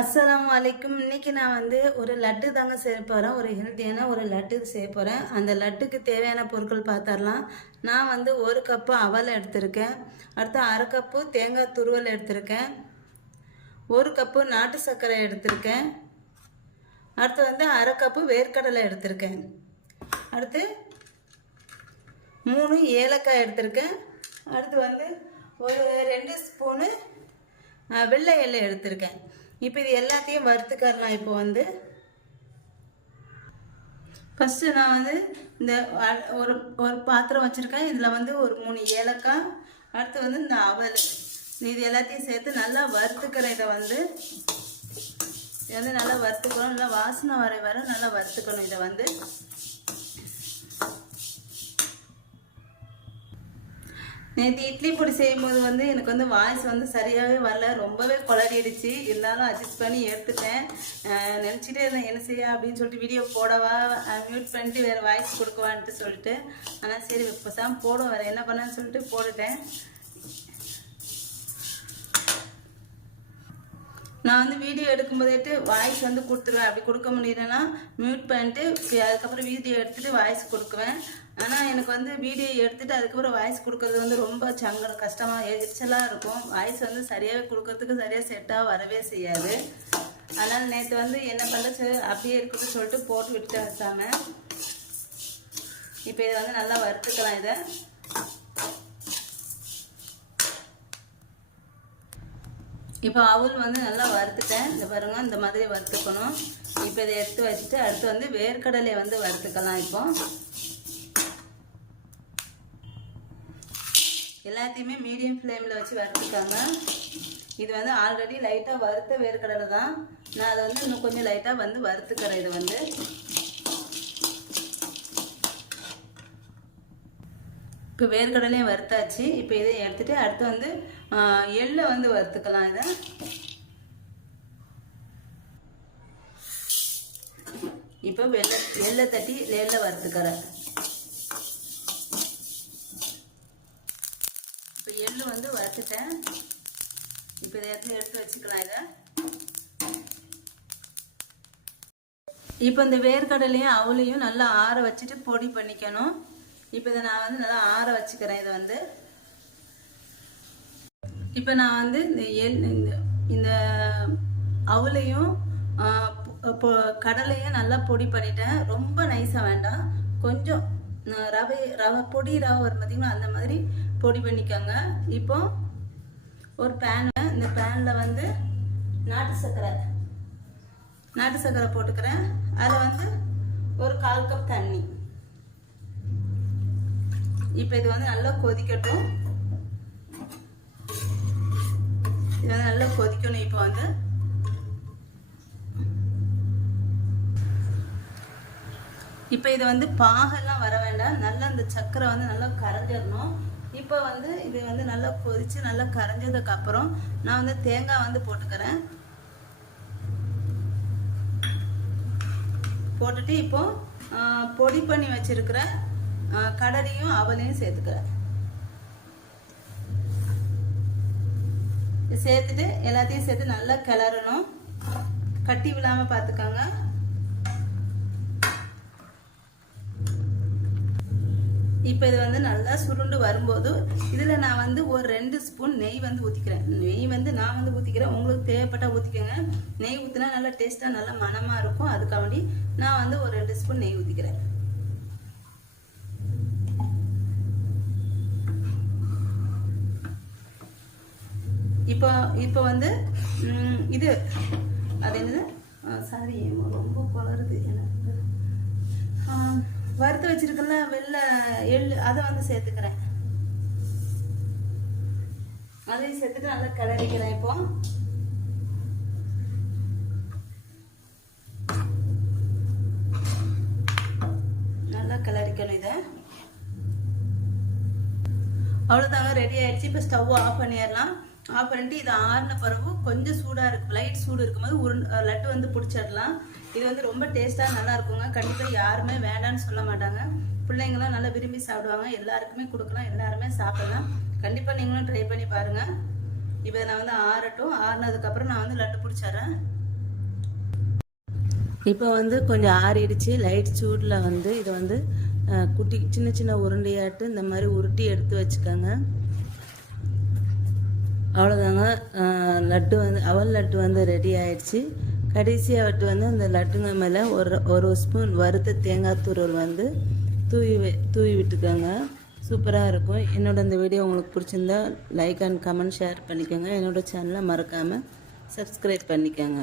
அஸ்லாம் வலைக்கும் இன்னைக்கு நான் வந்து ஒரு லட்டு தாங்க செய்ய போகிறேன் ஒரு ஹெல்த்தியான ஒரு லட்டு செய்ய போகிறேன் அந்த லட்டுக்கு தேவையான பொருட்கள் பார்த்துடலாம் நான் வந்து ஒரு கப்பு அவல் எடுத்திருக்கேன். அடுத்து அரை கப்பு தேங்காய் துருவல் எடுத்திருக்கேன். ஒரு கப்பு நாட்டு சர்க்கரை எடுத்திருக்கேன். அடுத்து வந்து அரை கப்பு வேர்க்கடலை எடுத்திருக்கேன். அடுத்து மூணு ஏலக்காய் எடுத்திருக்கேன். அடுத்து வந்து ஒரு ரெண்டு ஸ்பூனு வெள்ளை எள்ளை எடுத்திருக்கேன். இப்போ இது எல்லாத்தையும் வறுத்துக்கரலாம் இப்போ வந்து. ஃபஸ்ட்டு நான் வந்து இந்த அ- ஒரு ஒரு பாத்திரம் வச்சுருக்கேன். இதில் வந்து ஒரு மூணு ஏலக்காய் அடுத்து வந்து இந்த அவல். இது எல்லாத்தையும் சேர்த்து நல்லா வறுத்துக்கிறேன் இதை வந்து. இதை வந்து நல்லா வறுத்துக்கணும். நல்லா வாசனை வரை வர நல்லா வறுத்துக்கணும் இதை வந்து. நேற்று இட்லி பொடி செய்யும்போது வந்து எனக்கு வந்து வாய்ஸ் வந்து சரியாகவே வரல. ரொம்பவே குளறிடுச்சு இருந்தாலும் அட்ஜஸ்ட் பண்ணி எடுத்துட்டேன். நினச்சிட்டே இருந்தேன் என்ன செய்ய அப்படின்னு சொல்லிட்டு வீடியோ போடவா மியூட் பண்ணிட்டு வேறு வாய்ஸ் கொடுக்கவான்ட்டு சொல்லிட்டு. ஆனால் சரி இப்போ தான் போடும் வேறு என்ன பண்ணான்னு சொல்லிட்டு போட்டுட்டேன். நான் வந்து வீடியோ எடுக்கும்போதேட்டு வாய்ஸ் வந்து கொடுத்துருவேன். அப்படி கொடுக்க முடியலன்னா மியூட் பண்ணிட்டு அதுக்கப்புறம் வீடியோ எடுத்துட்டு வாய்ஸ் கொடுக்குவேன். ஆனால் எனக்கு வந்து வீடியோ எடுத்துட்டு அதுக்கப்புறம் வாய்ஸ் கொடுக்கறது வந்து ரொம்ப சங்கடம் கஷ்டமாக எரிச்சலாக இருக்கும். வாய்ஸ் வந்து சரியாகவே கொடுக்கறதுக்கு சரியாக செட்டாக வரவே செய்யாது. அதனால் நேற்று வந்து என்ன பண்ணுச்சு அப்படியே இருக்குன்னு சொல்லிட்டு போட்டு விட்டுட்டு வச்சாங்க இப்போ இதை வந்து நல்லா வறுத்துக்கலாம் இதை. இப்போ அவல் வந்து நல்லா வறுத்துட்டேன். இந்த பாருங்க இந்த மாதிரி வறுத்துக்கணும். இப்போ இதை எடுத்து வச்சுட்டு அடுத்து வந்து வேர்க்கடலை வந்து வறுத்துக்கலாம் இப்போ. எல்லாத்தையுமே மீடியம் ஃப்ளேமில் வச்சு வறுத்துக்காங்க. இது வந்து ஆல்ரெடி லைட்டாக வறுத்த வேர்க்கடலை தான். நான் அதை வந்து இன்னும் கொஞ்சம் லைட்டாக வந்து வறுத்துக்கிறேன் இது வந்து. இப்போ வேர்க்கடலையும் வறுத்தாச்சு. இப்போ இதை எடுத்துட்டு அடுத்து வந்து ஆஹ், எள்ளை வந்து வறுத்துக்கலாம் இதை. இப்போ வெள்ளை எள்ளை தட்டி எள்ளை வறுத்துக்கிறேன் இப்போ எள்ளு வந்து வறுத்துட்டேன். இப்போ இதை எடுத்து எடுத்து வச்சுக்கலாம் இதை. இப்போ இந்த வேர்க்கடலையும் அவளையும் நல்லா ஆற வச்சுட்டு பொடி பண்ணிக்கணும். இப்போ இதை நான் வந்து நல்லா ஆற வச்சுக்கிறேன். இதை வந்து இப்போ நான் வந்து இந்த எல் இந்த இந்த அவளையும் இப்போ கடலையும் நல்லா பொடி பண்ணிட்டேன். ரொம்ப நைஸாக வேண்டாம். கொஞ்சம் ரவை ரவை பொடி ரவை வரும் பார்த்தீங்களா அந்த மாதிரி பொடி பண்ணிக்கோங்க. இப்போ ஒரு பேன் இந்த பேனில் வந்து நாட்டு சர்க்கரை நாட்டு சர்க்கரை போட்டுக்கிறேன். அதை வந்து ஒரு கால் கப் தண்ணி. இப்போ இது வந்து நல்லா கொதிக்கட்டும். இது வந்து நல்லா கொதிக்கணும் இப்போ வந்து. இப்போ இது வந்து பாகெல்லாம் வர வேண்டாம். நல்லா அந்த சக்கரை வந்து நல்லா கரைஞ்சிடணும் இப்போ வந்து இது வந்து நல்லா கொதித்து நல்லா கரைஞ்சதுக்கு அப்புறம் நான் வந்து தேங்காய் வந்து போட்டுக்கிறேன். போட்டுட்டு இப்போ பொடி பண்ணி வச்சுருக்கிறேன் கடலையும் அவலையும் சேர்த்துக்கிறேன். சேர்த்துட்டு எல்லாத்தையும் சேர்த்து நல்லா கிளறணும். கட்டி விழாம பார்த்துக்கோங்க. இப்போ இது வந்து நல்லா சுருண்டு வரும்போது இதில் நான் வந்து ஒரு ரெண்டு ஸ்பூன் நெய் வந்து ஊற்றிக்கிறேன் நெய் வந்து நான் வந்து ஊற்றிக்கிறேன் உங்களுக்கு தேவைப்பட்டால் ஊற்றிக்கோங்க நெய் ஊற்றினா நல்லா டேஸ்ட்டாக நல்லா மணமாக இருக்கும். அதுக்காண்டி நான் வந்து ஒரு ரெண்டு ஸ்பூன் நெய் ஊற்றிக்கிறேன் இப்போ இப்போ வந்து இது அது என்னது? சாரி ரொம்ப குளருது எனக்கு. வறுத்து வச்சிருக்கல வெள்ளை எள் அதை வந்து சேர்த்துக்கிறேன். அதையும் சேர்த்துட்டு நல்லா கிளறிக்கிறேன் இப்போ. நல்லா கிளறிக்கணும் இதை. அவ்வளோதாங்க ரெடி ஆயிடுச்சு. இப்போ ஸ்டவ் ஆஃப் பண்ணிடலாம். ஆஃப் பண்ணிட்டு இது ஆறின பிறகு கொஞ்சம் சூடாக இருக்கு லைட் சூடு இருக்கும்போது ஒரு லட்டு வந்து பிடிச்சிடலாம். இது வந்து ரொம்ப டேஸ்ட்டாக நல்லா இருக்குங்க. கண்டிப்பாக யாருமே வேண்டான்னு சொல்ல மாட்டாங்க. பிள்ளைங்களாம் நல்லா விரும்பி சாப்பிடுவாங்க. எல்லாருக்குமே கொடுக்கலாம். எல்லாருமே சாப்பிடலாம். கண்டிப்பாக நீங்களும் ட்ரை பண்ணி பாருங்கள் இப்போ நான் வந்து ஆறட்டும். ஆறுனதுக்கப்புறம் நான் வந்து லட்டு பிடிச்சிட்றேன். இப்போ வந்து கொஞ்சம் ஆறிடுச்சு. லைட் சூடில் வந்து இதை வந்து குட்டி சின்ன சின்ன உருண்டையாட்டு இந்த மாதிரி உருட்டி எடுத்து வச்சுக்கோங்க. அவ்வளோதாங்க லட்டு வந்து அவல் லட்டு வந்து ரெடி ஆயிடுச்சு. கடைசி அவட்டு வந்து அந்த லட்டுங்க மேலே ஒரு ஒரு ஸ்பூன் வறுத்த தேங்காய் துருள் வந்து தூவி தூவி விட்டுக்கோங்க. சூப்பராக இருக்கும். என்னோட இந்த வீடியோ உங்களுக்கு பிடிச்சிருந்தா லைக் அண்ட் கமெண்ட் ஷேர் பண்ணிக்கோங்க. என்னோட சேனலை மறக்காமல் சப்ஸ்கிரைப் பண்ணிக்கோங்க.